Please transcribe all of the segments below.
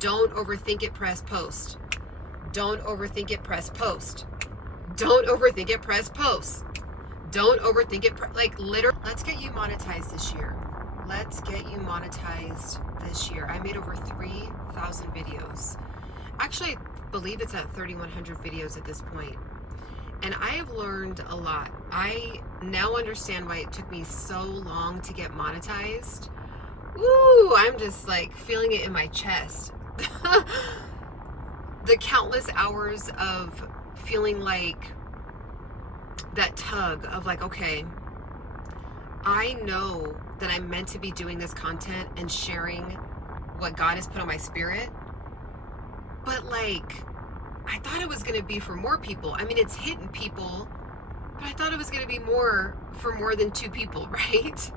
Don't overthink it, press post. Don't overthink it, press post. Don't overthink it, press post. Don't overthink it, like literally. Let's get you monetized this year. Let's get you monetized this year. I made over 3,000 videos. Actually, I believe it's at 3,100 videos at this point. And I have learned a lot. I now understand why it took me so long to get monetized. Ooh, I'm just like feeling it in my chest. The countless hours of feeling like that tug of like, okay, I know that I'm meant to be doing this content and sharing what God has put on my spirit, but like, I thought it was going to be for more people. I mean, it's hitting people, but I thought it was going to be more for more than 2 people, right?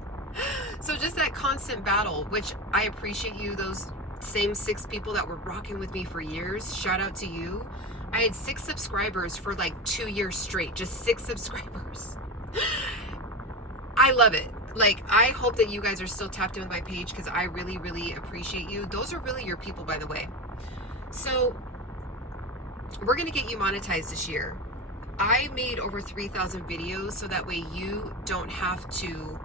So just that constant battle, which I appreciate you, those same 6 people that were rocking with me for years. Shout out to you. I had 6 subscribers for like 2 years straight, just 6 subscribers. I love it. Like, I hope that you guys are still tapped in with my page because I really, really appreciate you. Those are really your people, by the way. So we're going to get you monetized this year. I made over 3,000 videos so that way you don't have to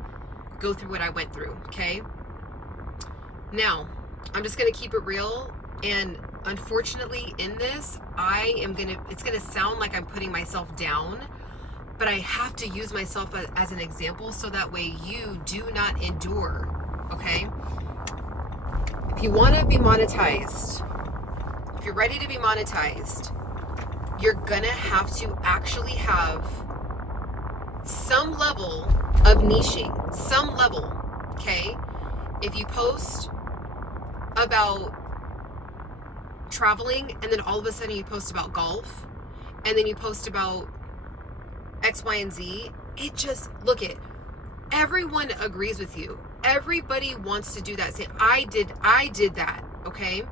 go through what I went through, okay? Now, I'm just going to keep it real, and unfortunately in this, it's going to sound like I'm putting myself down, but I have to use myself as an example so that way you do not endure, okay? If you want to be monetized, if you're ready to be monetized, you're going to have to actually have some level of niching, some level, okay? If you post about traveling and then all of a sudden you post about golf and then you post about X, Y, and Z, it just, look it, everyone agrees with you. Everybody wants to do that. Say, I did that, okay?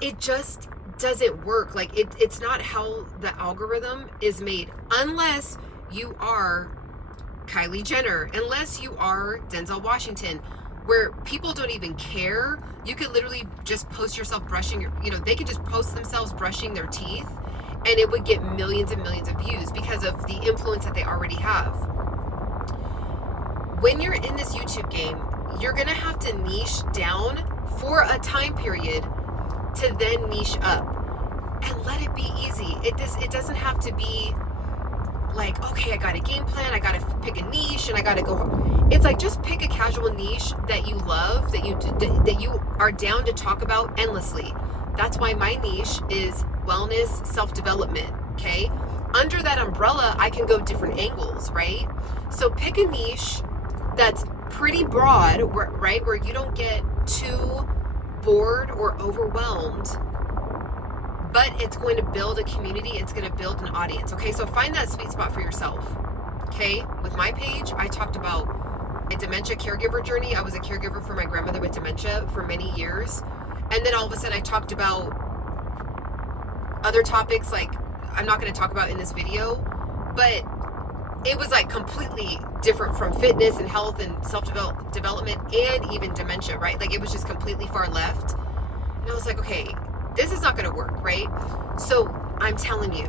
It just doesn't work. Like, it's not how the algorithm is made, unless you are Kylie Jenner, unless you are Denzel Washington, where people don't even care. You could literally just post yourself brushing they could just post themselves brushing their teeth and it would get millions and millions of views because of the influence that they already have. When you're in this YouTube game, you're gonna have to niche down for a time period to then niche up, and let it be easy. It doesn't have to be like, okay, I got a game plan, I gotta pick a niche, and I gotta go. It's like, just pick a casual niche that you love, that you are down to talk about endlessly. That's why my niche is wellness, self-development, okay? Under that umbrella, I can go different angles, right? So pick a niche that's pretty broad, right? Where you don't get too bored or overwhelmed, but it's going to build a community, it's going to build an audience, okay? So find that sweet spot for yourself, okay? With my page, I talked about a dementia caregiver journey. I was a caregiver for my grandmother with dementia for many years. And then all of a sudden I talked about other topics like I'm not going to talk about in this video, but it was like completely different from fitness and health and self-development and even dementia, right? Like, it was just completely far left. And I was like, okay, this is not going to work, right? So I'm telling you,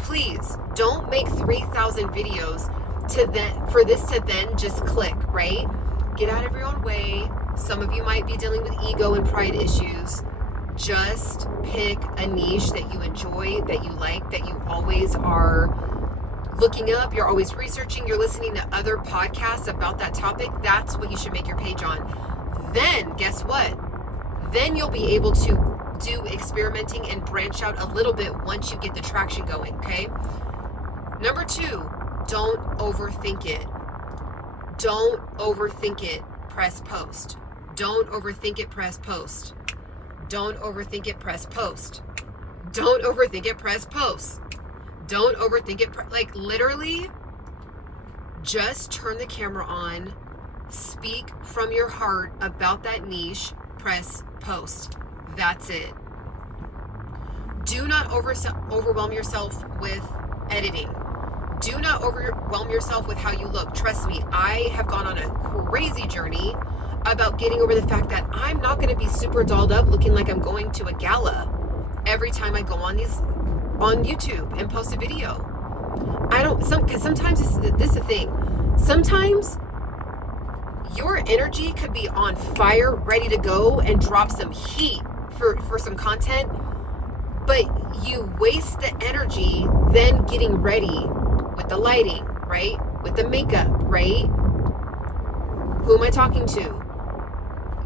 please don't make 3,000 videos for this to then just click, right? Get out of your own way. Some of you might be dealing with ego and pride issues. Just pick a niche that you enjoy, that you like, that you always are looking up, you're always researching, you're listening to other podcasts about that topic. That's what you should make your page on. Then guess what? Then you'll be able to do experimenting and branch out a little bit once you get the traction going, okay? Number 2, don't overthink it. Don't overthink it, press post. Don't overthink it, press post. Don't overthink it, press post. Don't overthink it, press post. Don't overthink it. Like, literally, just turn the camera on, speak from your heart about that niche, press post. That's it. Do not overwhelm yourself with editing. Do not overwhelm yourself with how you look. Trust me, I have gone on a crazy journey about getting over the fact that I'm not going to be super dolled up looking like I'm going to a gala every time I go on YouTube and post a video. Because sometimes this is the thing. Sometimes your energy could be on fire, ready to go and drop some heat for some content, but you waste the energy then getting ready with the lighting, right? With the makeup, right? Who am I talking to?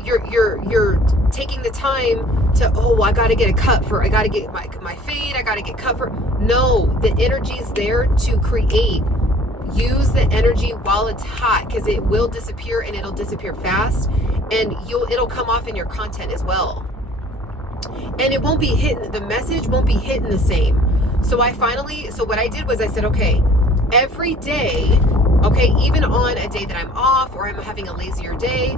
You're taking the time to, I gotta get a cut for, I gotta get my fade, I gotta get cut for. No, the energy is there to create. Use the energy while it's hot, because it will disappear, and it'll disappear fast, and it'll come off in your content as well. And it won't be hitting, the message won't be hitting the same. So what I did was I said, okay, every day, okay, even on a day that I'm off or I'm having a lazier day,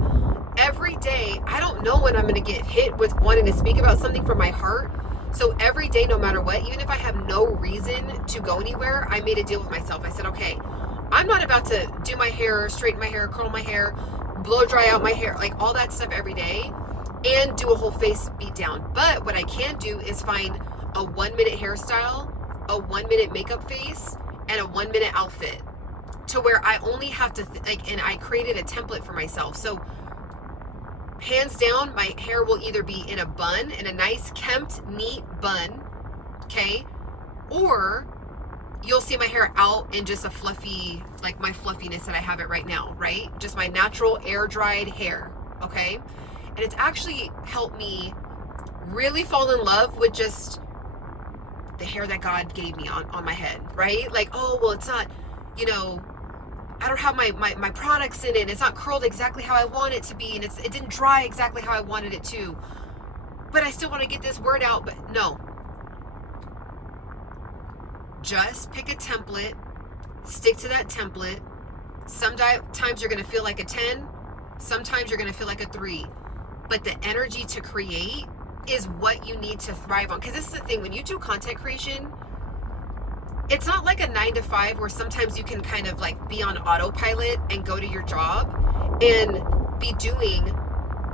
every day, I don't know when I'm going to get hit with wanting to speak about something from my heart. So every day, no matter what, even if I have no reason to go anywhere, I made a deal with myself. I said, okay, I'm not about to do my hair, straighten my hair, curl my hair, blow dry out my hair, like all that stuff every day, and do a whole face beat down. But what I can do is find a 1 minute hairstyle, a 1 minute makeup face, and a 1 minute outfit, to where I only have to and I created a template for myself. So hands down, my hair will either be in a bun, in a nice kempt, neat bun, okay, or you'll see my hair out in just a fluffy, like my fluffiness that I have it right now, right? Just my natural air dried hair, okay? And it's actually helped me really fall in love with just the hair that God gave me on my head, right? Like, it's not, I don't have my products in it. It's not curled exactly how I want it to be, and it didn't dry exactly how I wanted it to. But I still want to get this word out. But no. Just pick a template, stick to that template. Sometimes you're going to feel like a 10, sometimes you're going to feel like a 3. But the energy to create is what you need to thrive on. Because this is the thing, when you do content creation, it's not like a 9 to 5 where sometimes you can kind of like be on autopilot and go to your job and be doing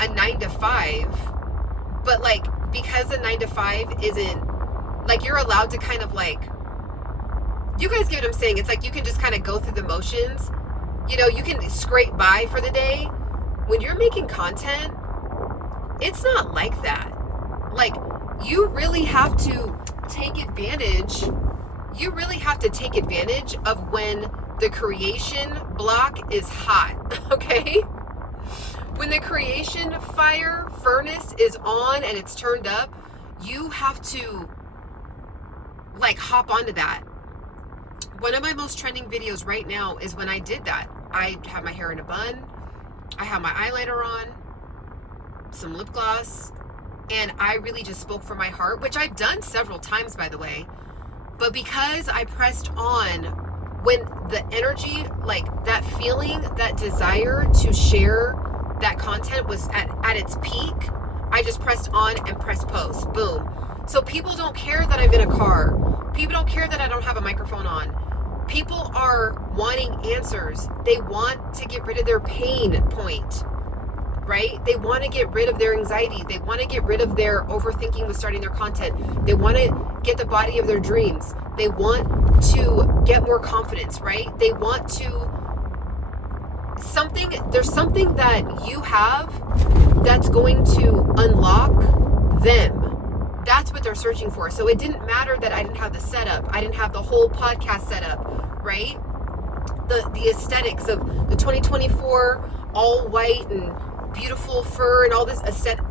a 9 to 5. But like, because a 9 to 5 isn't like, you're allowed to kind of like, you guys get what I'm saying? It's like you can just kind of go through the motions. You can scrape by for the day. When you're making content, it's not like that. Like, you really have to take advantage. You really have to take advantage of when the creation block is hot, okay? When the creation furnace is on and it's turned up, you have to like hop onto that. One of my most trending videos right now is when I did that. I have my hair in a bun, I have my eyeliner on, some lip gloss, and I really just spoke from my heart, which I've done several times, by the way. But because I pressed on, when the energy, like that feeling, that desire to share that content was at its peak, I just pressed on and pressed post. Boom. So people don't care that I'm in a car. People don't care that I don't have a microphone on. People are wanting answers. They want to get rid of their pain point, right? They want to get rid of their anxiety. They want to get rid of their overthinking with starting their content. They want to get the body of their dreams. They want to get more confidence, right? They want to there's something that you have that's going to unlock them. That's what they're searching for. So it didn't matter that I didn't have the setup. I didn't have the whole podcast setup, right? The aesthetics of the 2024 all white and beautiful fur and all this aesthetic.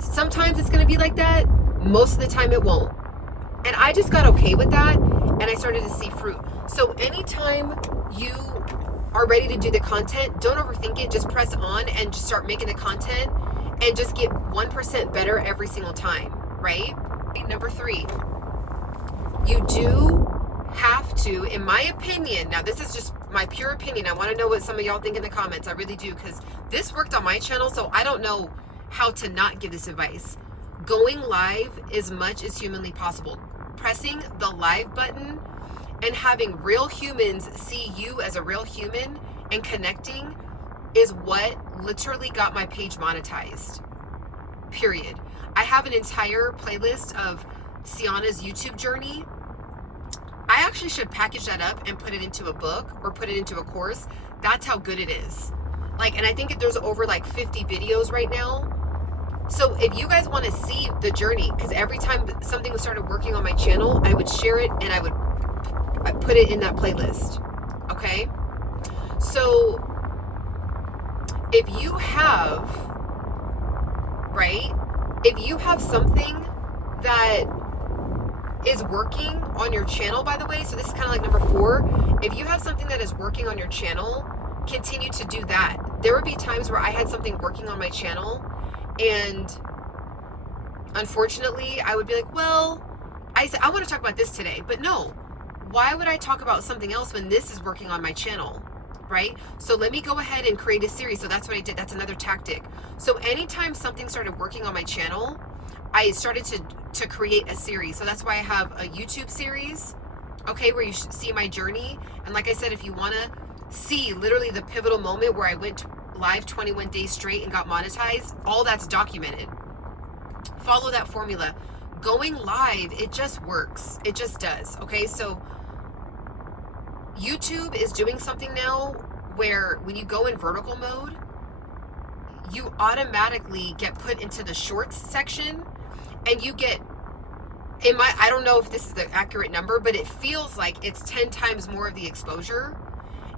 Sometimes it's going to be like that. Most of the time it won't. And I just got okay with that, and I started to see fruit. So anytime you are ready to do the content, don't overthink it. Just press on and just start making the content and just get 1% better every single time, right? Number 3, you do have to, in my opinion, now this is just my pure opinion. I want to know what some of y'all think in the comments. I really do, because this worked on my channel, so I don't know how to not give this advice. Going live as much as humanly possible. Pressing the live button and having real humans see you as a real human and connecting is what literally got my page monetized, period. I have an entire playlist of Ciana's YouTube journey. I actually should package that up and put it into a book or put it into a course. That's how good it is. Like, and I think there's over like 50 videos right now. So if you guys want to see the journey, because every time something started working on my channel, I would share it and I would put it in that playlist. Okay? So if you have, right? If you have something that is working on your channel, by the way, so this is kind of like number 4. If you have something that is working on your channel, continue to do that. There would be times where I had something working on my channel, and unfortunately, I would be like, well, I want to talk about this today, but no, why would I talk about something else when this is working on my channel, right? So let me go ahead and create a series. So that's what I did. That's another tactic. So anytime something started working on my channel, I started to create a series. So that's why I have a YouTube series, okay, where you see my journey. And like I said, if you want to see literally the pivotal moment where I went live 21 days straight and got monetized, all that's documented. Follow that formula. Going live, it just works. It just does. Okay, so YouTube is doing something now where when you go in vertical mode, you automatically get put into the shorts section, and you get, I don't know if this is the accurate number, but it feels like it's 10 times more of the exposure.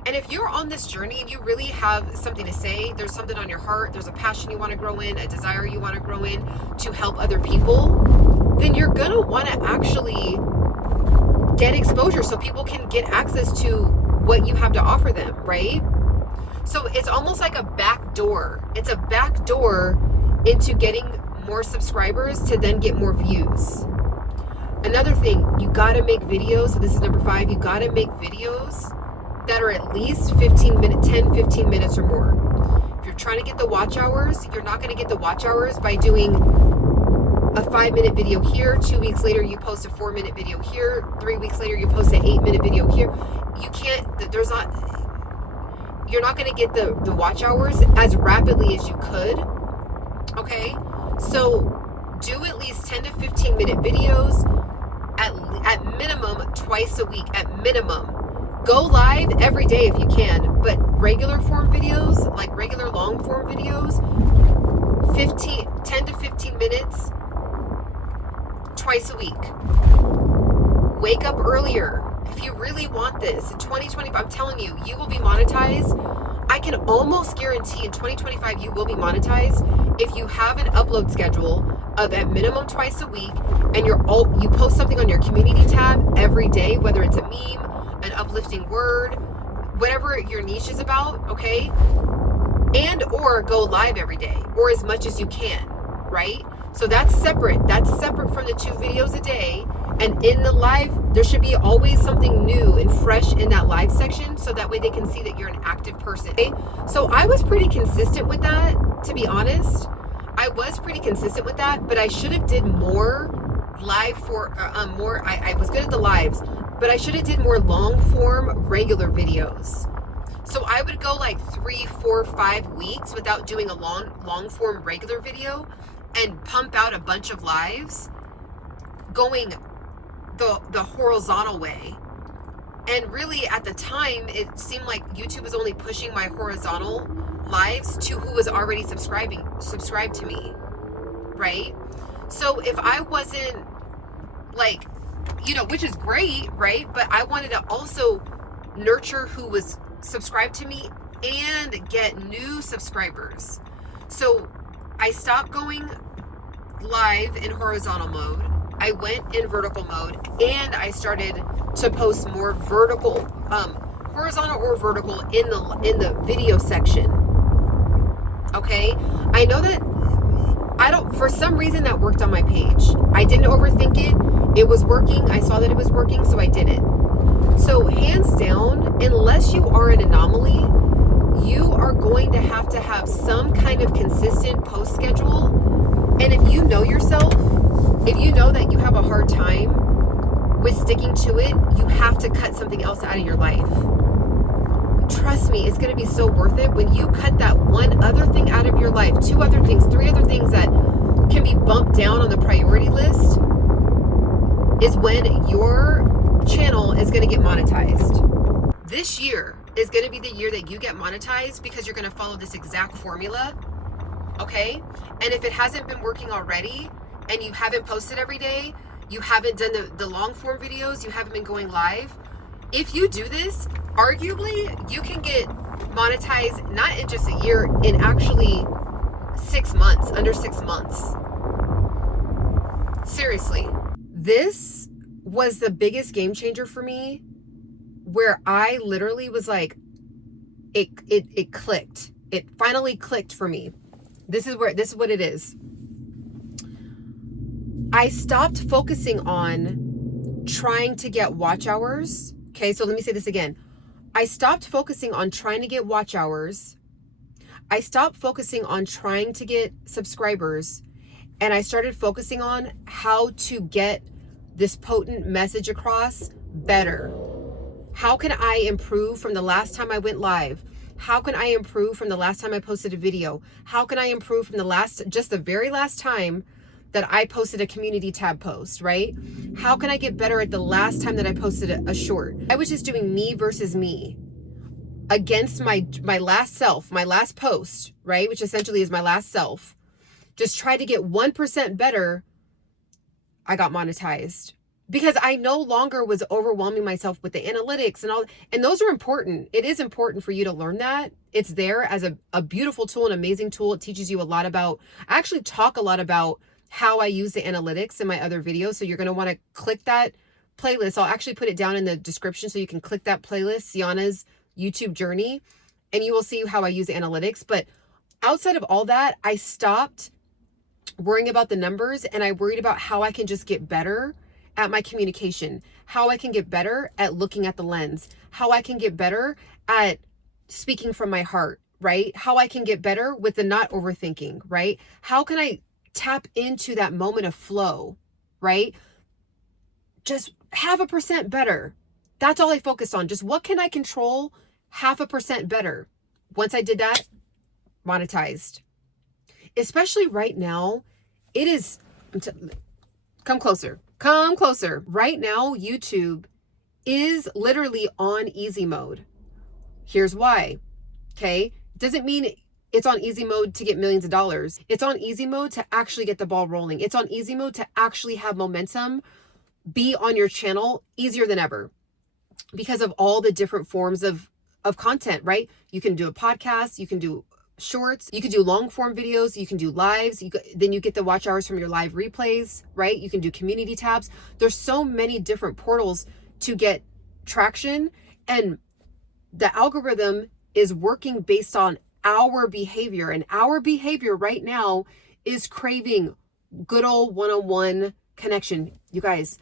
And if you're on this journey and you really have something to say, there's something on your heart, there's a passion you want to grow in, a desire you want to grow in to help other people, then you're going to want to actually get exposure so people can get access to what you have to offer them, right? So it's almost like a back door. It's a back door into getting more subscribers to then get more views. Another thing, you got to make videos. So this is number 5. You got to make videos that are at least 10, 15 minutes or more. If you're trying to get the watch hours, you're not going to get the watch hours by doing a 5-minute video here. 2 weeks later, you post a 4-minute video here. 3 weeks later, you post an 8-minute video here. You can't, you're not going to get the watch hours as rapidly as you could. Okay. So do at least 10 to 15 minute videos at minimum twice a week, at minimum. Go live every day if you can, but regular form videos, like regular long form videos, 10 to 15 minutes twice a week. Wake up earlier. If you really want this in 2025, I'm telling you, you will be monetized. I can almost guarantee in 2025 you will be monetized if you have an upload schedule of at minimum twice a week, and you post something on your community tab every day, whether it's a meme, an uplifting word, whatever your niche is about, okay? And or go live every day, or as much as you can, right? So that's separate. That's separate from the 2 videos a day. And in the live, there should be always something new and fresh in that live section, so that way they can see that you're an active person. Okay? So I was pretty consistent with that, to be honest. I was pretty consistent with that, but I should have did more live I was good at the lives, but I should have did more long form regular videos. So I would go like 3, 4, 5 weeks without doing a long form regular video and pump out a bunch of lives going the horizontal way. And really at the time, it seemed like YouTube was only pushing my horizontal lives to who was already subscribed to me, right? So if I wasn't like, which is great, right? But I wanted to also nurture who was subscribed to me and get new subscribers. So I stopped going live in horizontal mode. I went in vertical mode, and I started to post more vertical, horizontal or vertical in the video section. Okay, I know that for some reason that worked on my page. I didn't overthink it. It was working. I saw that it was working, so I did it. So hands down, unless you are an anomaly, you are going to have some kind of consistent post schedule. And if you know yourself, if you know that you have a hard time with sticking to it, you have to cut something else out of your life. trust me, it's going to be so worth it when you cut that one other thing out of your life, 2 other things, 3 other things that can be bumped down on the priority list, is when your channel is going to get monetized. This year is going to be the year that you get monetized because you're going to follow this exact formula, okay? And if it hasn't been working already and you haven't posted every day, you haven't done the long form videos, you haven't been going live, if you do this, arguably you can get monetized not in just a year, in actually 6 months, under 6 months. Seriously, this was the biggest game changer for me, where I literally was like, it clicked. It finally clicked for me. This is what it is. I stopped focusing on trying to get watch hours. Okay, so let me say this again. I stopped focusing on trying to get watch hours. I stopped focusing on trying to get subscribers, and I started focusing on how to get this potent message across better. How can I improve from the last time I went live? How can I improve from the last time I posted a video? How can I improve from the very last time that I posted a community tab post, right? How can I get better at the last time that I posted a short? I was just doing me versus me against my last self, my last post, right? Which essentially is my last self. Just try to get 1% better. I got monetized because I no longer was overwhelming myself with the analytics and all. And those are important. It is important for you to learn that. It's there as a beautiful tool, an amazing tool. It teaches you a lot about, I actually talk a lot about how I use the analytics in my other videos. So you're going to want to click that playlist. I'll actually put it down in the description so you can click that playlist, Ciana's YouTube journey, and you will see how I use analytics. But outside of all that, I stopped worrying about the numbers and I worried about how I can just get better at my communication, how I can get better at looking at the lens, how I can get better at speaking from my heart, right? How I can get better with the not overthinking, right? How can I tap into that moment of flow, right? Just 0.5% better. That's all I focused on. Just what can I control 0.5% better? Once I did that, monetized. Especially right now, it is, come closer. Right now, YouTube is literally on easy mode. Here's why, okay? Doesn't mean it's on easy mode to get millions of dollars. It's on easy mode to actually get the ball rolling. It's on easy mode to actually have momentum be on your channel easier than ever because of all the different forms of content, right? You can do a podcast, you can do shorts, you can do long form videos, you can do lives, then you get the watch hours from your live replays, right? You can do community tabs. There's so many different portals to get traction, and the algorithm is working based on our behavior, and our behavior right now is craving good old one-on-one connection. You guys,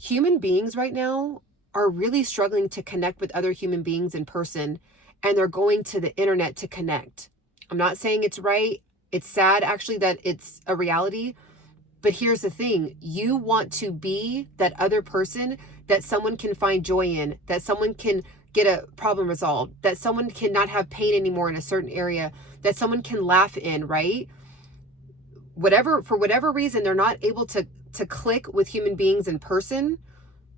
human beings right now are really struggling to connect with other human beings in person, and they're going to the internet to connect. I'm not saying it's right. It's sad actually that it's a reality, but here's the thing. You want to be that other person that someone can find joy in, that someone can get a problem resolved, that someone cannot have pain anymore in a certain area, that someone can laugh in, right? For whatever reason, they're not able to click with human beings in person.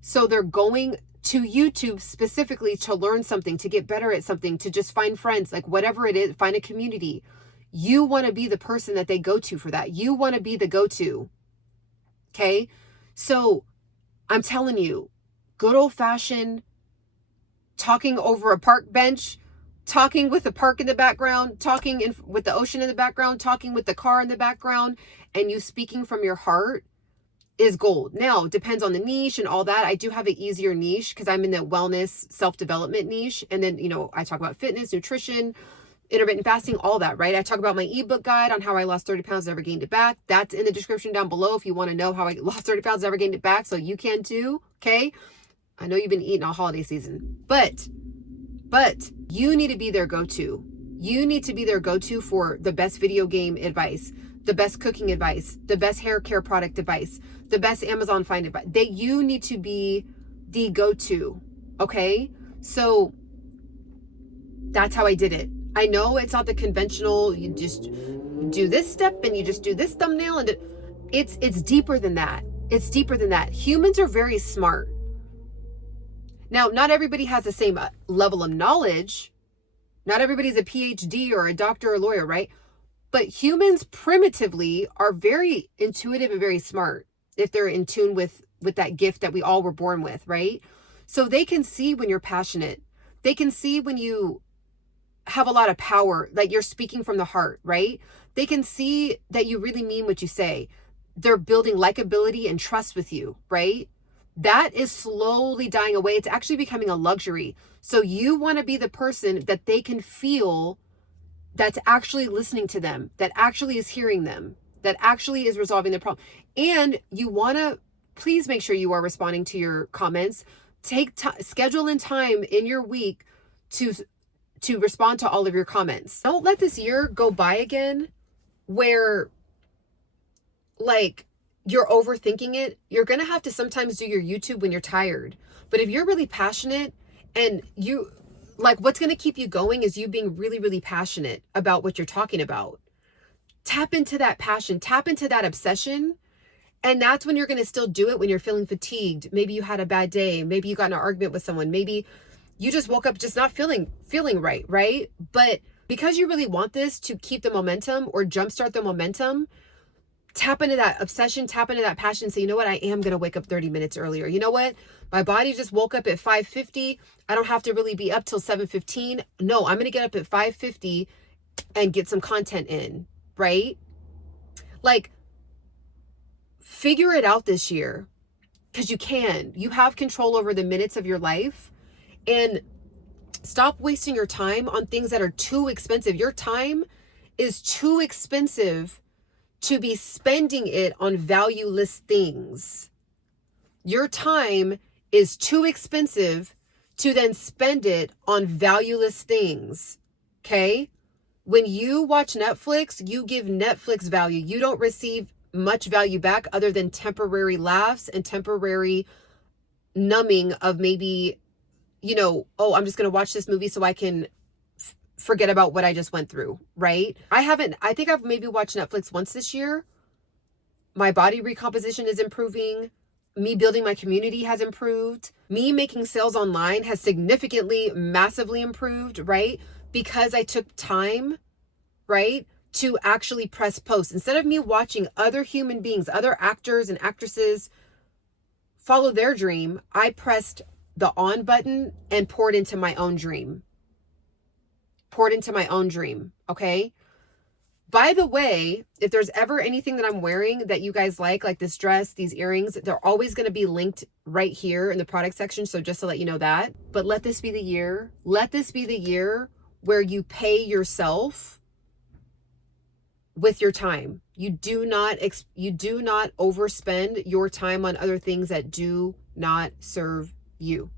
So they're going to YouTube specifically to learn something, to get better at something, to just find friends, like whatever it is, find a community. You want to be the person that they go to for that. You want to be the go-to. Okay. So I'm telling you, good old fashioned talking over a park bench, talking with the park in the background, talking with the ocean in the background, talking with the car in the background, and you speaking from your heart is gold. Now, depends on the niche and all that. I do have an easier niche because I'm in the wellness, self-development niche. And then, I talk about fitness, nutrition, intermittent fasting, all that, right? I talk about my ebook guide on how I lost 30 pounds and never gained it back. That's in the description down below if you want to know how I lost 30 pounds and never gained it back, so you can too, okay? I know you've been eating all holiday season, but you need to be their go-to. You need to be their go-to for the best video game advice, the best cooking advice, the best hair care product advice, the best Amazon find advice. You need to be the go-to, okay? So That's how I did it. I know it's not the conventional, you just do this step and you just do this thumbnail, and it's deeper than that. It's deeper than that. Humans are very smart. Now, not everybody has the same level of knowledge. Not everybody's a PhD or a doctor or lawyer, right? But humans primitively are very intuitive and very smart if they're in tune with that gift that we all were born with, right? So they can see when you're passionate. They can see when you have a lot of power, like you're speaking from the heart, right? They can see that you really mean what you say. They're building likability and trust with you, right? That is slowly dying away. It's actually becoming a luxury. So you want to be the person that they can feel that's actually listening to them, that actually is hearing them, that actually is resolving the problem. And you want to please make sure you are responding to your comments. Schedule in time in your week to respond to all of your comments. Don't let this year go by again where like you're overthinking it. You're going to have to sometimes do your YouTube when you're tired. But if you're really passionate and you like, what's going to keep you going is you being really, really passionate about what you're talking about. Tap into that passion, tap into that obsession. And that's when you're going to still do it when you're feeling fatigued. Maybe you had a bad day. Maybe you got in an argument with someone. Maybe you just woke up just not feeling right? But because you really want this to keep the momentum or jumpstart the momentum, tap into that obsession, tap into that passion. Say, you know what? I am going to wake up 30 minutes earlier. You know what? My body just woke up at 5:50. I don't have to really be up till 7:15. No, I'm going to get up at 5:50 and get some content in, right? Like, figure it out this year because you can. You have control over the minutes of your life, and stop wasting your time on things that are too expensive. Your time is too expensive to be spending it on valueless things. Your time is too expensive to then spend it on valueless things. Okay? When you watch Netflix, you give Netflix value. You don't receive much value back other than temporary laughs and temporary numbing of maybe, you know, oh, I'm just going to watch this movie so I can forget about what I just went through, right? I think I've maybe watched Netflix once this year. My body recomposition is improving. Me building my community has improved. Me making sales online has significantly, massively improved, right? Because I took time, right, to actually press post. Instead of me watching other human beings, other actors and actresses follow their dream, I pressed the on button and poured into my own dream. Okay? By the way, if there's ever anything that I'm wearing that you guys like this dress, these earrings, they're always going to be linked right here in the product section. So just to let you know that. But let this be the year. Let this be the year where you pay yourself with your time. You do not overspend your time on other things that do not serve you.